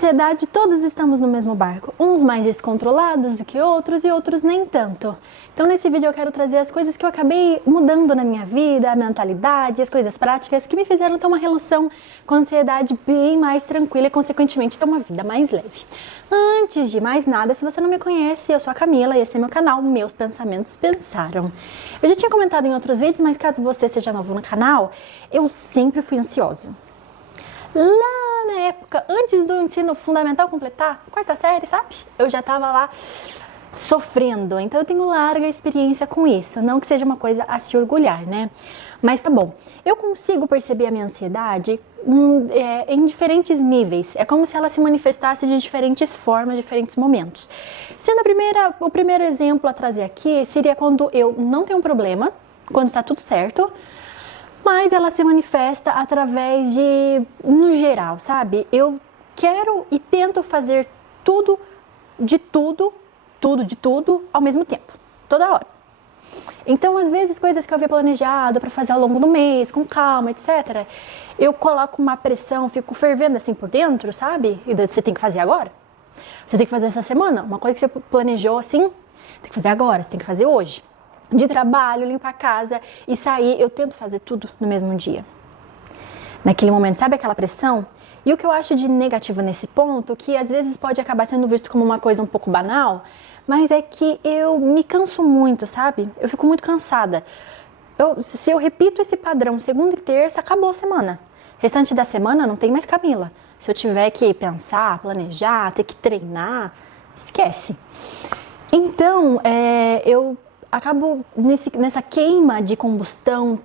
ansiedade, todos estamos no mesmo barco. Uns mais descontrolados do que outros e outros nem tanto. Então nesse vídeo eu quero trazer as coisas que eu acabei mudando na minha vida, a mentalidade, as coisas práticas que me fizeram ter uma relação com a ansiedade bem mais tranquila e consequentemente ter uma vida mais leve. Antes de mais nada, se você não me conhece, eu sou a Camila e esse é meu canal Meus Pensamentos Pensaram. Eu já tinha comentado em outros vídeos, mas caso você seja novo no canal, eu sempre fui ansiosa. Lá na época, antes do ensino fundamental completar, quarta série, sabe? Eu já tava lá sofrendo, então eu tenho larga experiência com isso, não que seja uma coisa a se orgulhar, né? Mas tá bom, eu consigo perceber a minha ansiedade em diferentes níveis, é como se ela se manifestasse de diferentes formas, diferentes momentos. Sendo o primeiro exemplo a trazer aqui, seria quando eu não tenho um problema, quando tá tudo certo, mas ela se manifesta através no geral, sabe? Eu quero e tento fazer tudo de tudo ao mesmo tempo, toda hora. Então, às vezes, coisas que eu havia planejado para fazer ao longo do mês, com calma, etc., eu coloco uma pressão, fico fervendo assim por dentro, sabe? E você tem que fazer agora. Você tem que fazer essa semana. Uma coisa que você planejou assim, tem que fazer agora, você tem que fazer hoje. De trabalho, limpar a casa e sair, eu tento fazer tudo no mesmo dia. Naquele momento, sabe aquela pressão? E o que eu acho de negativo nesse ponto, que às vezes pode acabar sendo visto como uma coisa um pouco banal, mas é que eu me canso muito, sabe? Eu fico muito cansada. Se eu repito esse padrão segunda e terça, acabou a semana. Restante da semana não tem mais Camila. Se eu tiver que pensar, planejar, ter que treinar, esquece. Então, eu acabo nessa queima de combustão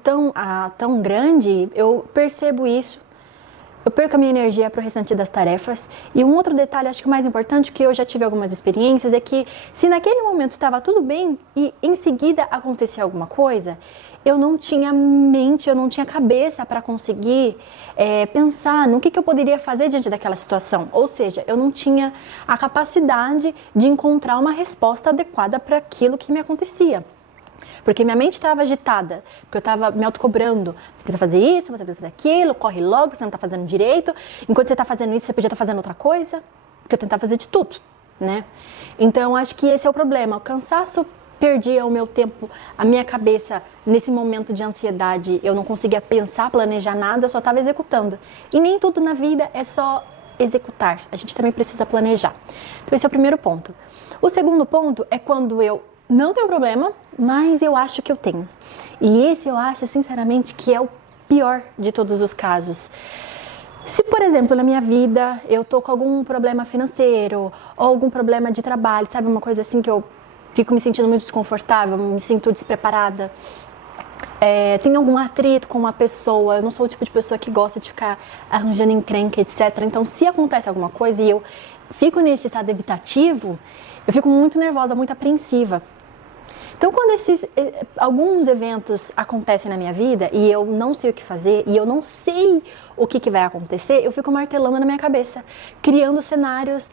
tão grande, eu percebo isso. Eu perco a minha energia para o restante das tarefas. E um outro detalhe, acho que o mais importante, que eu já tive algumas experiências, é que se naquele momento estava tudo bem e em seguida acontecia alguma coisa, eu não tinha mente, eu não tinha cabeça para conseguir pensar no que eu poderia fazer diante daquela situação. Ou seja, eu não tinha a capacidade de encontrar uma resposta adequada para aquilo que me acontecia. Porque minha mente estava agitada, porque eu estava me autocobrando. Você precisa fazer isso, você precisa fazer aquilo, corre logo, você não está fazendo direito. Enquanto você está fazendo isso, você podia estar fazendo outra coisa. Porque eu tentava fazer de tudo, né? Então, acho que esse é o problema. O cansaço perdia o meu tempo, a minha cabeça, nesse momento de ansiedade. Eu não conseguia pensar, planejar nada, eu só estava executando. E nem tudo na vida é só executar. A gente também precisa planejar. Então, esse é o primeiro ponto. O segundo ponto é quando eu não tenho problema, mas eu acho que eu tenho. E esse eu acho, sinceramente, que é o pior de todos os casos. Se, por exemplo, na minha vida eu tô com algum problema financeiro ou algum problema de trabalho, sabe? Uma coisa assim que eu fico me sentindo muito desconfortável, me sinto despreparada. Tenho algum atrito com uma pessoa, eu não sou o tipo de pessoa que gosta de ficar arranjando encrenca, etc. Então, se acontece alguma coisa e eu fico nesse estado evitativo, eu fico muito nervosa, muito apreensiva. Então, quando alguns eventos acontecem na minha vida e eu não sei o que fazer e eu não sei o que vai acontecer, eu fico martelando na minha cabeça, criando cenários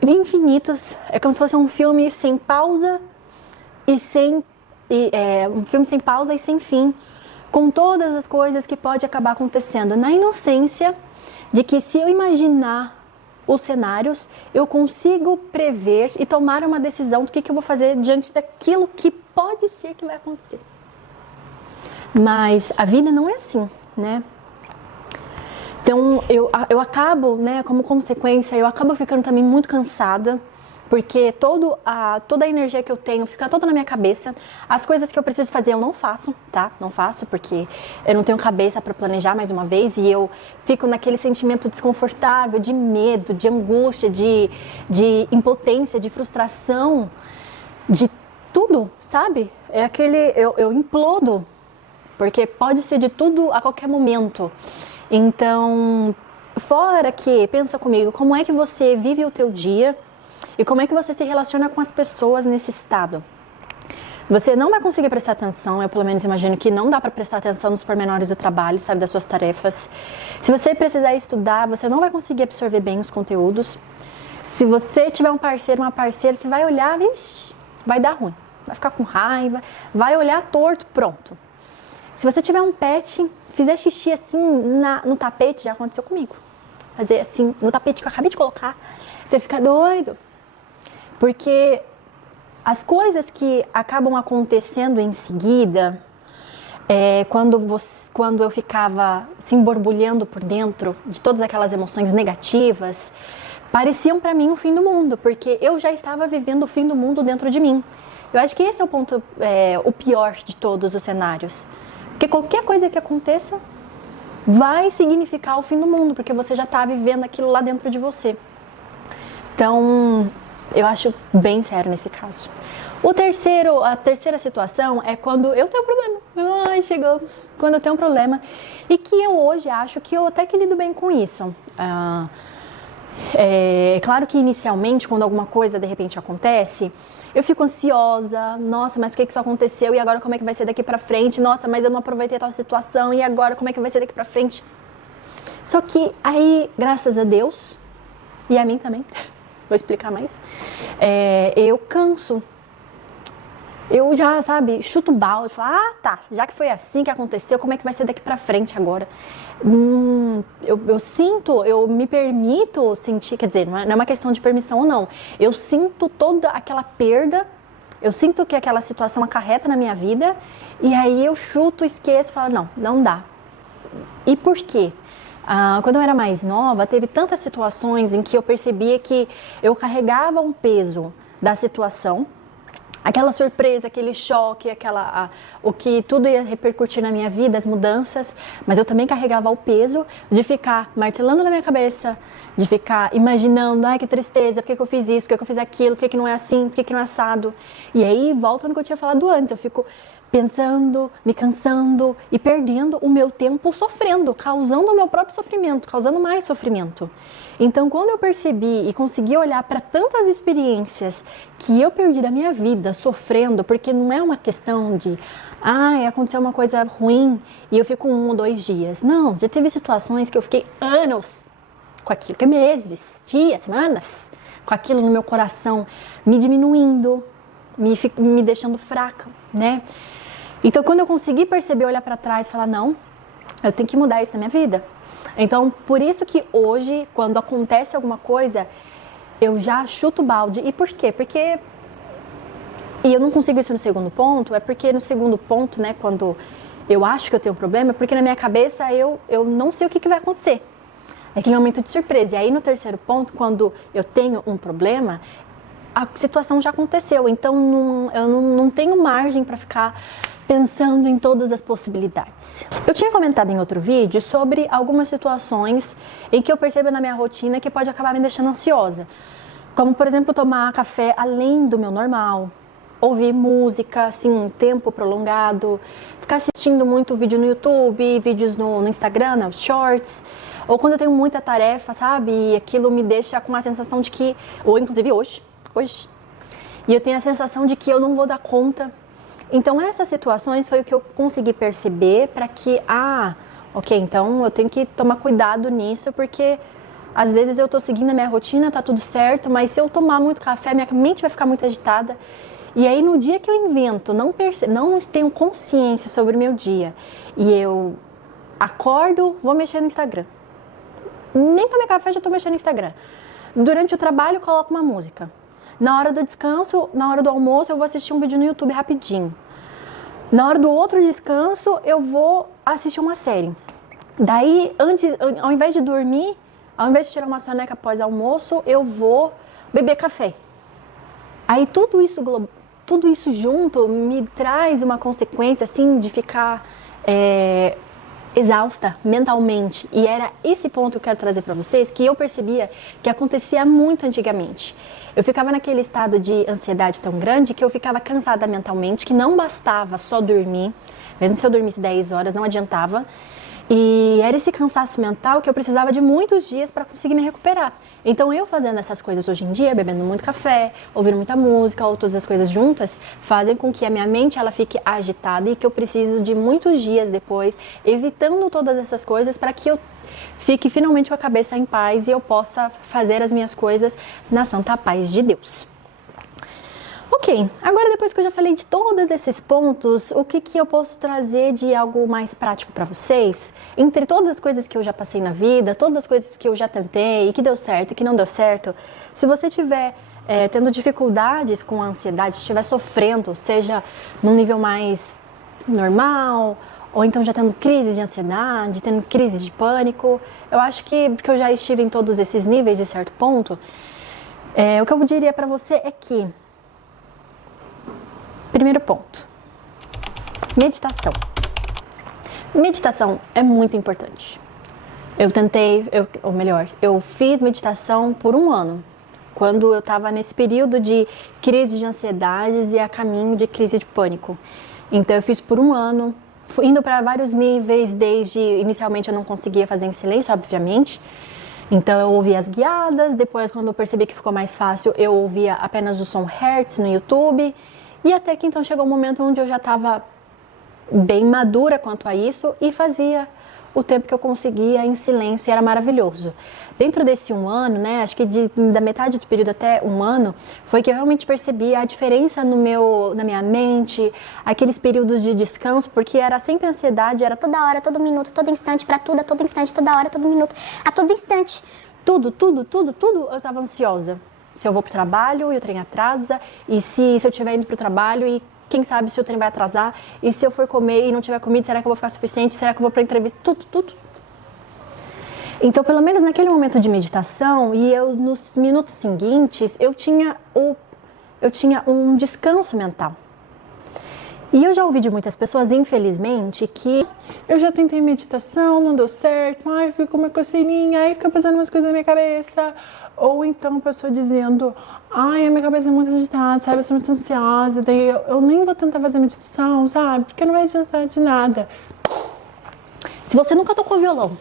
infinitos. É como se fosse um filme sem pausa um filme sem pausa e sem fim, com todas as coisas que pode acabar acontecendo, na inocência de que se eu imaginar os cenários, eu consigo prever e tomar uma decisão do que eu vou fazer diante daquilo que pode ser que vai acontecer. Mas a vida não é assim, né? Então, eu acabo, né, como consequência, eu acabo ficando também muito cansada, porque toda a energia que eu tenho fica toda na minha cabeça. As coisas que eu preciso fazer eu não faço, tá? Não faço porque eu não tenho cabeça para planejar mais uma vez e eu fico naquele sentimento desconfortável, de medo, de angústia, de impotência, de frustração, de tudo, sabe? É aquele, eu implodo, porque pode ser de tudo a qualquer momento. Então, fora que, pensa comigo, como é que você vive o teu dia? E como é que você se relaciona com as pessoas nesse estado? Você não vai conseguir prestar atenção, eu pelo menos imagino que não dá para prestar atenção nos pormenores do trabalho, sabe, das suas tarefas. Se você precisar estudar, você não vai conseguir absorver bem os conteúdos. Se você tiver um parceiro, uma parceira, você vai olhar, vixe, vai dar ruim. Vai ficar com raiva, vai olhar torto, pronto. Se você tiver um pet, fizer xixi assim no tapete, já aconteceu comigo. fazer assim no tapete que eu acabei de colocar, você fica doido. Porque as coisas que acabam acontecendo em seguida, quando eu ficava assim borbulhando por dentro de todas aquelas emoções negativas, pareciam para mim o fim do mundo, porque eu já estava vivendo o fim do mundo dentro de mim. Eu acho que esse é o ponto, o pior de todos os cenários. Porque qualquer coisa que aconteça vai significar o fim do mundo, porque você já está vivendo aquilo lá dentro de você. Então, eu acho bem sério nesse caso. A terceira situação é quando eu tenho um problema. Ai, chegamos. Quando eu tenho um problema. E que eu hoje acho que eu até que lido bem com isso. É claro que inicialmente, quando alguma coisa de repente acontece, eu fico ansiosa. Nossa, mas por que isso aconteceu? E agora como é que vai ser daqui pra frente? Nossa, mas eu não aproveitei tal situação. E agora como é que vai ser daqui pra frente? Só que aí, graças a Deus, e a mim também, vou explicar mais, eu canso. Eu já, sabe, chuto o balde, falo, tá, já que foi assim que aconteceu, como é que vai ser daqui pra frente agora? Eu me permito sentir, quer dizer, não é uma questão de permissão ou não, eu sinto toda aquela perda, eu sinto que aquela situação acarreta na minha vida, e aí eu chuto, esqueço, falo, não dá. E por quê? Quando eu era mais nova, teve tantas situações em que eu percebia que eu carregava um peso da situação, aquela surpresa, aquele choque, o que tudo ia repercutir na minha vida, as mudanças, mas eu também carregava o peso de ficar martelando na minha cabeça, de ficar imaginando, ai que tristeza, por que eu fiz isso, por que eu fiz aquilo, por que não é assim, por que não é assado. E aí volta no que eu tinha falado antes, eu fico pensando, me cansando e perdendo o meu tempo sofrendo, causando o meu próprio sofrimento, causando mais sofrimento. Então, quando eu percebi e consegui olhar para tantas experiências que eu perdi da minha vida sofrendo, porque não é uma questão de, aconteceu uma coisa ruim e eu fico 1 ou 2 dias. Não, já teve situações que eu fiquei anos com aquilo, meses, dias, semanas, com aquilo no meu coração, me diminuindo, me deixando fraca, né? Então, quando eu consegui perceber, olhar para trás e falar, não, eu tenho que mudar isso na minha vida. Então, por isso que hoje, quando acontece alguma coisa, eu já chuto o balde. E por quê? Porque, e eu não consigo isso no segundo ponto, é porque no segundo ponto, né, quando eu acho que eu tenho um problema, é porque na minha cabeça eu não sei o que vai acontecer. É aquele momento de surpresa. E aí no terceiro ponto, quando eu tenho um problema, a situação já aconteceu. Então, eu não tenho margem para ficar pensando em todas as possibilidades. Eu tinha comentado em outro vídeo sobre algumas situações em que eu percebo na minha rotina que pode acabar me deixando ansiosa. Como, por exemplo, tomar café além do meu normal, ouvir música, assim, um tempo prolongado, ficar assistindo muito vídeo no YouTube, vídeos no Instagram, nos shorts, ou quando eu tenho muita tarefa, sabe, e aquilo me deixa com uma sensação de que, ou inclusive hoje, e eu tenho a sensação de que eu não vou dar conta. Então, essas situações foi o que eu consegui perceber para que, ok, então eu tenho que tomar cuidado nisso, porque às vezes eu tô seguindo a minha rotina, tá tudo certo, mas se eu tomar muito café, minha mente vai ficar muito agitada. E aí, no dia que eu invento, não tenho consciência sobre o meu dia, e eu acordo, vou mexer no Instagram. Nem tomei café, já tô mexendo no Instagram. Durante o trabalho, coloco uma música. Na hora do descanso, na hora do almoço, eu vou assistir um vídeo no YouTube rapidinho. Na hora do outro descanso, eu vou assistir uma série. Daí, ao invés de dormir, ao invés de tirar uma soneca após almoço, eu vou beber café. Aí tudo isso junto me traz uma consequência, assim, de ficar exausta mentalmente. E era esse ponto que eu quero trazer para vocês, que eu percebia que acontecia muito antigamente. Eu ficava naquele estado de ansiedade tão grande que eu ficava cansada mentalmente, que não bastava só dormir, mesmo se eu dormisse 10 horas, não adiantava. E era esse cansaço mental que eu precisava de muitos dias para conseguir me recuperar. Então, eu fazendo essas coisas hoje em dia, bebendo muito café, ouvindo muita música, ou todas as coisas juntas, fazem com que a minha mente ela fique agitada e que eu preciso de muitos dias depois, evitando todas essas coisas para que eu fique finalmente com a cabeça em paz e eu possa fazer as minhas coisas na santa paz de Deus. Ok, agora depois que eu já falei de todos esses pontos, o que eu posso trazer de algo mais prático para vocês? Entre todas as coisas que eu já passei na vida, todas as coisas que eu já tentei e que deu certo e que não deu certo, se você tiver tendo dificuldades com a ansiedade, se estiver sofrendo, seja num nível mais normal, ou então já tendo crises de ansiedade, tendo crises de pânico, eu acho que porque eu já estive em todos esses níveis de certo ponto, o que eu diria para você é que primeiro ponto, meditação. Meditação é muito importante. Eu fiz meditação por um ano, quando eu estava nesse período de crise de ansiedades e a caminho de crise de pânico. Então eu fiz por um ano, indo para vários níveis, desde inicialmente eu não conseguia fazer em silêncio, obviamente. Então eu ouvia as guiadas, depois quando eu percebi que ficou mais fácil, eu ouvia apenas o som Hertz no YouTube. E até que então chegou um momento onde eu já estava bem madura quanto a isso e fazia o tempo que eu conseguia em silêncio e era maravilhoso. Dentro desse um ano, né, acho que da metade do período até um ano, foi que eu realmente percebi a diferença na minha mente, aqueles períodos de descanso, porque era sempre ansiedade, era toda hora, todo minuto, todo instante, para tudo, a todo instante, toda hora, todo minuto, a todo instante. Tudo, eu estava ansiosa. Se eu vou pro trabalho e o trem atrasa, e se eu estiver indo pro trabalho e quem sabe se o trem vai atrasar, e se eu for comer e não tiver comida, será que eu vou ficar suficiente? Será que eu vou pra entrevista? Tudo. Então, pelo menos naquele momento de meditação, e eu nos minutos seguintes, eu tinha um descanso mental. E eu já ouvi de muitas pessoas, infelizmente, que eu já tentei meditação, não deu certo, ai, fico com uma coceirinha, ai, fica fazendo umas coisas na minha cabeça. Ou então a pessoa dizendo, ai, a minha cabeça é muito agitada, sabe, eu sou muito ansiosa, daí eu nem vou tentar fazer meditação, sabe, porque não vai adiantar de nada. Se você nunca tocou violão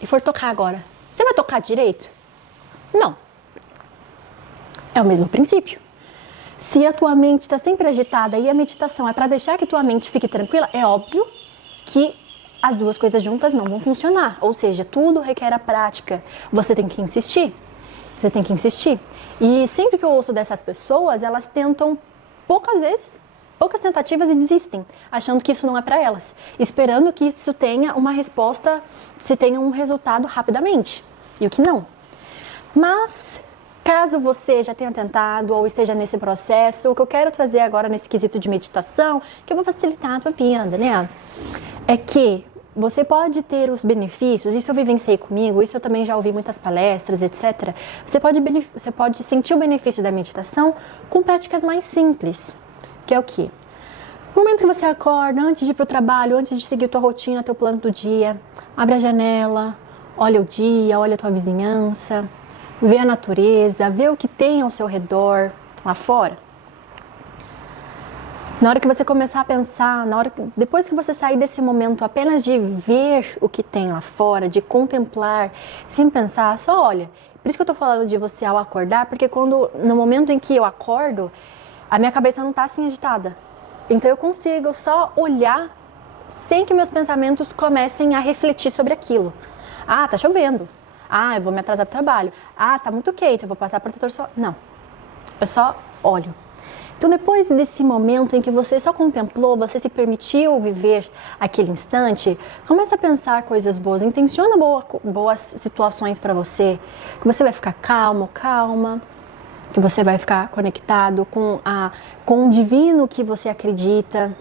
e for tocar agora, você vai tocar direito? Não. É o mesmo princípio. Se a tua mente está sempre agitada e a meditação é para deixar que tua mente fique tranquila, é óbvio que as duas coisas juntas não vão funcionar. Ou seja, tudo requer a prática. Você tem que insistir. Você tem que insistir. E sempre que eu ouço dessas pessoas, elas tentam poucas tentativas e desistem, achando que isso não é para elas, esperando que isso tenha uma resposta, se tenha um resultado rapidamente. E o que não. Mas caso você já tenha tentado ou esteja nesse processo, o que eu quero trazer agora nesse quesito de meditação, que eu vou facilitar a tua vida, né? É que você pode ter os benefícios, isso eu vivenciei comigo, isso eu também já ouvi muitas palestras, etc. Você pode sentir o benefício da meditação com práticas mais simples, que é o quê? No momento que você acorda, antes de ir para o trabalho, antes de seguir a tua rotina, teu plano do dia, abre a janela, olha o dia, olha a tua vizinhança, vê a natureza, vê o que tem ao seu redor, lá fora. Na hora que você começar a pensar, depois que você sair desse momento apenas de ver o que tem lá fora, de contemplar, sem pensar, só olha. Por isso que eu tô falando de você ao acordar, porque no momento em que eu acordo, a minha cabeça não tá assim agitada. Então eu consigo só olhar sem que meus pensamentos comecem a refletir sobre aquilo. Ah, tá chovendo. Ah, eu vou me atrasar pro trabalho. Ah, tá muito quente, eu vou passar protetor solar. Não, eu só olho. Então, depois desse momento em que você só contemplou, você se permitiu viver aquele instante, começa a pensar coisas boas, intenciona boas situações para você, que você vai ficar calma, que você vai ficar conectado com o divino que você acredita.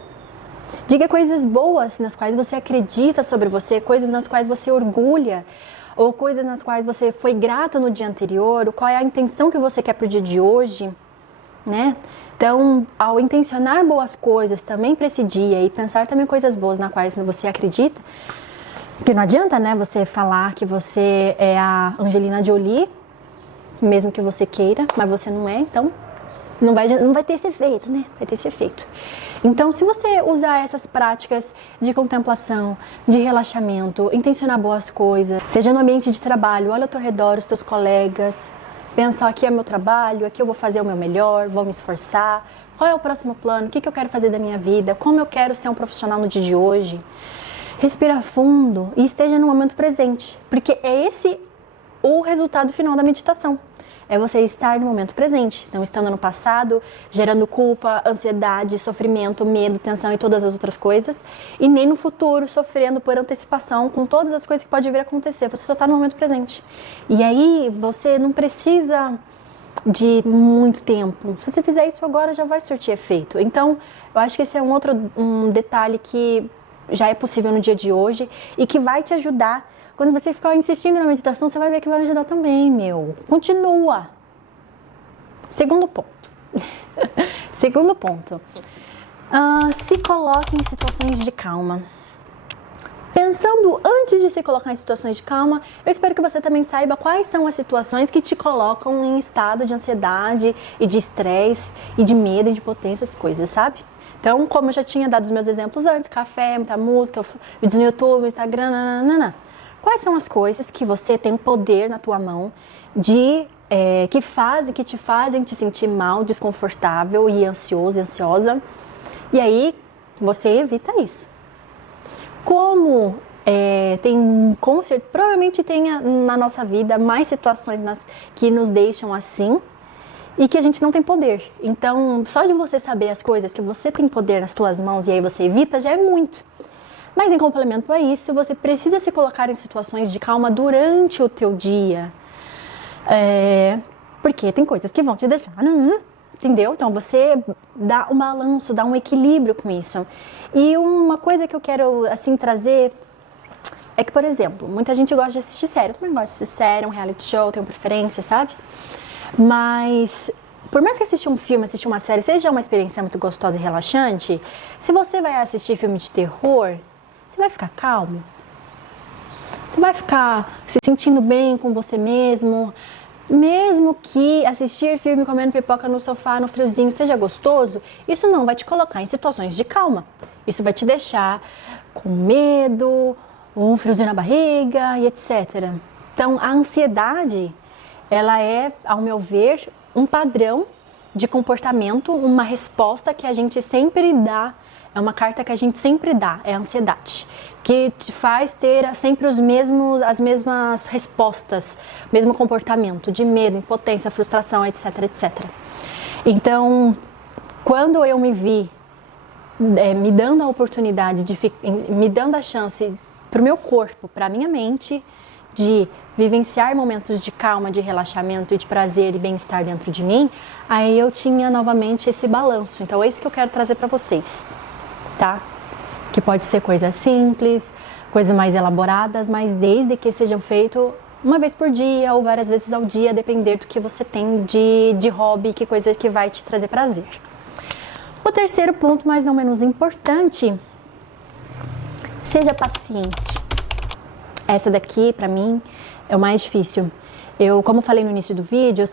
Diga coisas boas nas quais você acredita sobre você, coisas nas quais você orgulha, ou coisas nas quais você foi grato no dia anterior, qual é a intenção que você quer pro dia de hoje, né? Então, ao intencionar boas coisas também para esse dia e pensar também coisas boas nas quais você acredita, porque não adianta, né, você falar que você é a Angelina Jolie, mesmo que você queira, mas você não é, então não vai ter esse efeito, né? Vai ter esse efeito. Então, se você usar essas práticas de contemplação, de relaxamento, intencionar boas coisas, seja no ambiente de trabalho, olha ao teu redor, os teus colegas, pensa, aqui é meu trabalho, aqui eu vou fazer o meu melhor, vou me esforçar, qual é o próximo plano, o que eu quero fazer da minha vida, como eu quero ser um profissional no dia de hoje. Respira fundo e esteja no momento presente, porque é esse o resultado final da meditação. é você estar no momento presente, não estando no passado, gerando culpa, ansiedade, sofrimento, medo, tensão e todas as outras coisas, e nem no futuro, sofrendo por antecipação com todas as coisas que podem vir a acontecer. Você só está no momento presente. E aí você não precisa de muito tempo. Se você fizer isso agora, já vai surtir efeito. Então, eu acho que esse é um detalhe que já é possível no dia de hoje e que vai te ajudar. Quando você ficar insistindo na meditação, você vai ver que vai ajudar também, meu. Continua. Segundo ponto. Segundo ponto. Se coloque em situações de calma. Pensando antes de se colocar em situações de calma, eu espero que você também saiba quais são as situações que te colocam em estado de ansiedade e de estresse e de medo e de potência, essas coisas, sabe? Então, como eu já tinha dado os meus exemplos antes, café, muita música, vídeos no YouTube, Instagram, nananana. Quais são as coisas que você tem poder na tua mão que te fazem te sentir mal, desconfortável e ansioso e ansiosa? E aí, você evita isso. Como provavelmente tenha na nossa vida mais situações que nos deixam assim e que a gente não tem poder. Então, só de você saber as coisas que você tem poder nas suas mãos e aí você evita, já é muito. Mas em complemento a isso, você precisa se colocar em situações de calma durante o teu dia. Porque tem coisas que vão te deixar... Entendeu? Então você dá um balanço, dá um equilíbrio com isso. E uma coisa que eu quero assim trazer é que, por exemplo, muita gente gosta de assistir série. Eu também gosto de assistir série, um reality show, tenho preferência, sabe? Mas por mais que assistir um filme, assistir uma série seja uma experiência muito gostosa e relaxante, se você vai assistir filme de terror, você vai ficar calmo? Você vai ficar se sentindo bem com você mesmo? Mesmo que assistir filme comendo pipoca no sofá, no friozinho, seja gostoso, isso não vai te colocar em situações de calma. Isso vai te deixar com medo, um friozinho na barriga e etc. Então, a ansiedade, ela é, ao meu ver, um padrão de comportamento, uma resposta que a gente sempre dá, é uma carta que a gente sempre dá, é a ansiedade, que te faz ter sempre as mesmas respostas, mesmo comportamento de medo, impotência, frustração, etc, etc. Então, quando eu me vi me dando a oportunidade, me dando a chance para o meu corpo, para a minha mente, de vivenciar momentos de calma, de relaxamento e de prazer e bem-estar dentro de mim, aí eu tinha novamente esse balanço. Então é isso que eu quero trazer para vocês, tá? Que pode ser coisas simples, coisas mais elaboradas, mas desde que sejam feitas uma vez por dia ou várias vezes ao dia, depender do que você tem de hobby, que coisa que vai te trazer prazer. O terceiro ponto, mas não menos importante, seja paciente. Essa daqui, pra mim, é o mais difícil. Como falei no início do vídeo,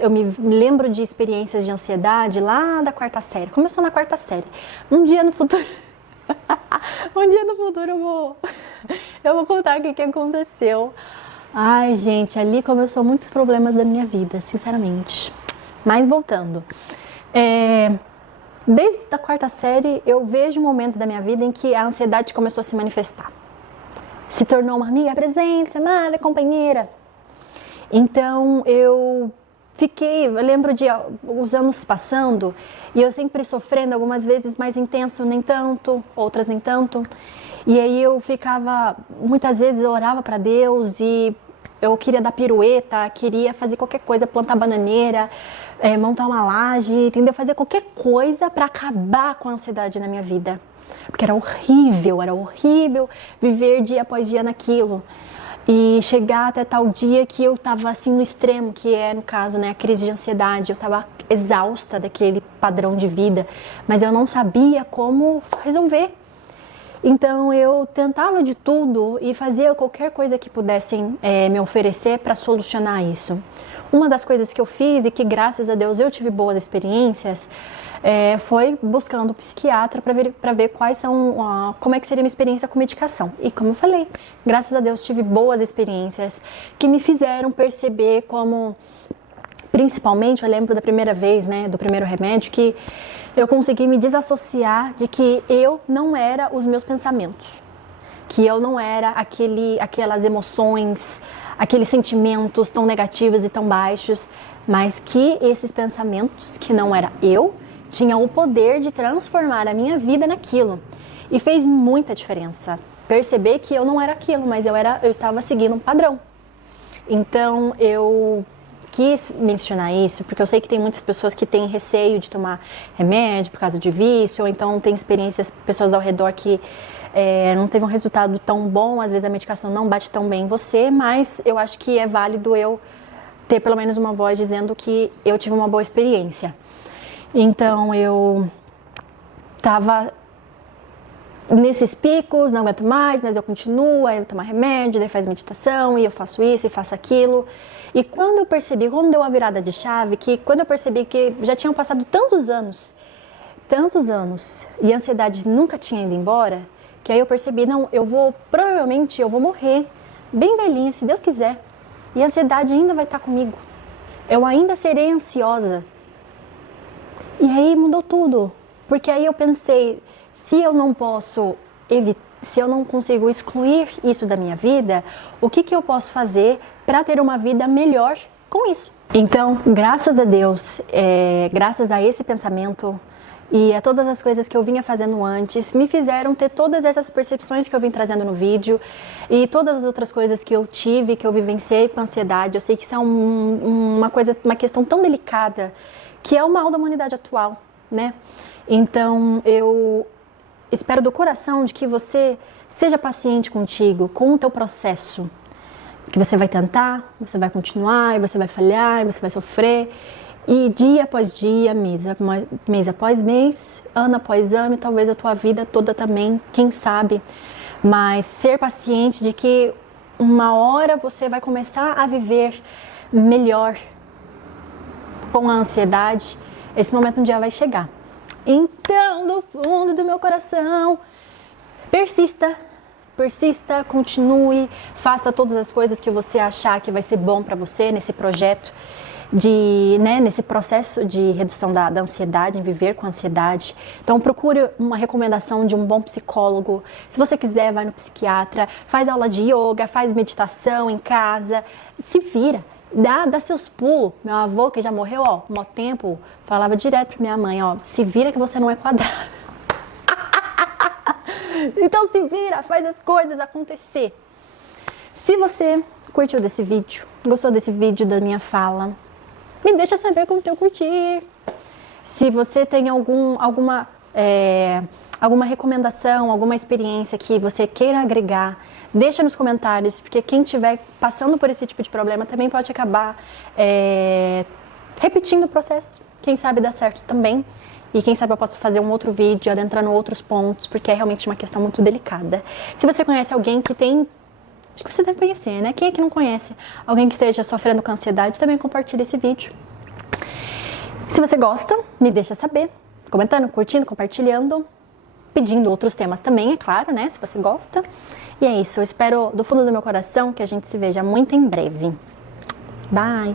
eu me lembro de experiências de ansiedade lá da quarta série. Começou na quarta série. Um dia no futuro... eu vou contar o que aconteceu. Ai, gente, ali começou muitos problemas da minha vida, sinceramente. Mas voltando. Desde a quarta série, eu vejo momentos da minha vida em que a ansiedade começou a se manifestar. Se tornou uma amiga presente, amada, companheira. Então, eu lembro de os anos passando e eu sempre sofrendo, algumas vezes mais intenso, nem tanto, outras nem tanto. E aí eu muitas vezes eu orava para Deus e eu queria dar pirueta, queria fazer qualquer coisa, plantar bananeira, montar uma laje, entendeu? Fazer qualquer coisa para acabar com a ansiedade na minha vida. Porque era horrível viver dia após dia naquilo. E chegar até tal dia que eu tava assim no extremo, que é no caso, né, a crise de ansiedade. Eu tava exausta daquele padrão de vida, mas eu não sabia como resolver. Então eu tentava de tudo e fazia qualquer coisa que pudessem me oferecer para solucionar isso. Uma das coisas que eu fiz e que graças a Deus eu tive boas experiências foi buscando um psiquiatra para ver como é que seria a minha experiência com medicação. E como eu falei, graças a Deus tive boas experiências que me fizeram perceber como, principalmente, eu lembro da primeira vez, né, do primeiro remédio, que eu consegui me desassociar de que eu não era os meus pensamentos, que eu não era aquelas emoções, aqueles sentimentos tão negativos e tão baixos, mas que esses pensamentos, que não era eu, tinham o poder de transformar a minha vida naquilo. E fez muita diferença perceber que eu não era aquilo, mas eu estava seguindo um padrão. Então eu quis mencionar isso porque eu sei que tem muitas pessoas que têm receio de tomar remédio por causa de vício, ou então tem experiências, pessoas ao redor que não teve um resultado tão bom, às vezes a medicação não bate tão bem em você, mas eu acho que é válido eu ter pelo menos uma voz dizendo que eu tive uma boa experiência. Então eu tava nesses picos, não aguento mais, mas eu continuo, aí eu tomo remédio, daí faz meditação, e eu faço isso e faço aquilo. E quando eu percebi, quando deu a virada de chave, quando eu percebi que já tinham passado tantos anos, e a ansiedade nunca tinha ido embora, que aí eu percebi, não, provavelmente eu vou morrer bem velhinha, se Deus quiser, e a ansiedade ainda vai estar comigo. Eu ainda serei ansiosa. E aí mudou tudo, porque aí eu pensei, se eu não posso evitar, se eu não consigo excluir isso da minha vida, o que eu posso fazer para ter uma vida melhor com isso? Então, graças a Deus, graças a esse pensamento e a todas as coisas que eu vinha fazendo antes, me fizeram ter todas essas percepções que eu vim trazendo no vídeo e todas as outras coisas que eu tive, que eu vivenciei com ansiedade. Eu sei que isso é uma questão tão delicada, que é o mal da humanidade atual, né? Então, eu espero do coração de que você seja paciente contigo, com o teu processo. Que você vai tentar, você vai continuar, e você vai falhar, e você vai sofrer. E dia após dia, mês após mês, ano após ano, e talvez a tua vida toda também, quem sabe. Mas ser paciente de que uma hora você vai começar a viver melhor com a ansiedade. Esse momento um dia vai chegar. Então, do fundo do meu coração, persista, continue, faça todas as coisas que você achar que vai ser bom para você nesse projeto, nesse processo de redução da ansiedade, em viver com ansiedade. Então, procure uma recomendação de um bom psicólogo. Se você quiser, vai no psiquiatra, faz aula de yoga, faz meditação em casa, se vira. Dá seus pulos. Meu avô, que já morreu, há tempo, falava direto pra minha mãe, se vira que você não é quadrado. Então se vira, faz as coisas acontecer. Se você curtiu desse vídeo, gostou desse vídeo da minha fala, me deixa saber com o teu curtir. Se você tem alguma recomendação, alguma experiência que você queira agregar, deixa nos comentários, porque quem estiver passando por esse tipo de problema também pode acabar repetindo o processo. Quem sabe dá certo também. E quem sabe eu posso fazer um outro vídeo adentrando outros pontos, porque é realmente uma questão muito delicada. Se você conhece alguém que tem... Acho que você deve conhecer, né? Quem é que não conhece? Alguém que esteja sofrendo com ansiedade, também compartilhe esse vídeo. Se você gosta, me deixa saber. Comentando, curtindo, compartilhando. Pedindo outros temas também, é claro, né? Se você gosta. E é isso, eu espero do fundo do meu coração que a gente se veja muito em breve. Bye!